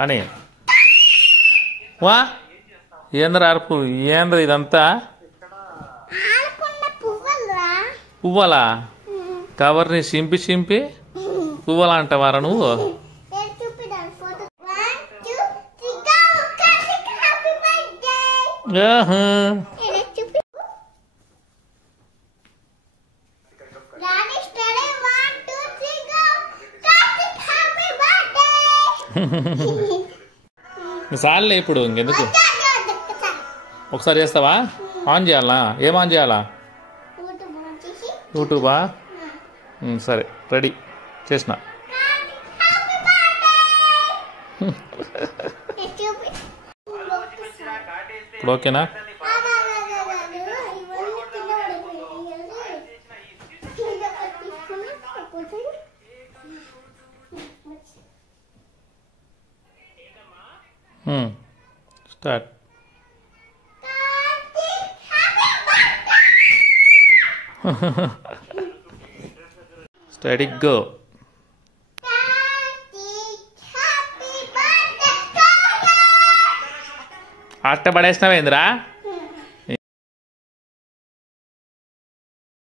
అని వా ఏంద్ర అరుపు ఏంద్ర ఇదంతా పువ్వలా కవర్ని చింపి చింపి పువ్వలా అంటావారా నువ్వు చాలే ఇప్పుడు ఇంకెందుకు ఒకసారి చేస్తావా ఆన్ చేయాలా ఏం ఆన్ చేయాలా యూట్యూబా సరే రెడీ చేసిన ఇప్పుడు ఓకేనా స్టార్ట్ స్టడీ గో అట్ట పడేసినావేంద్రా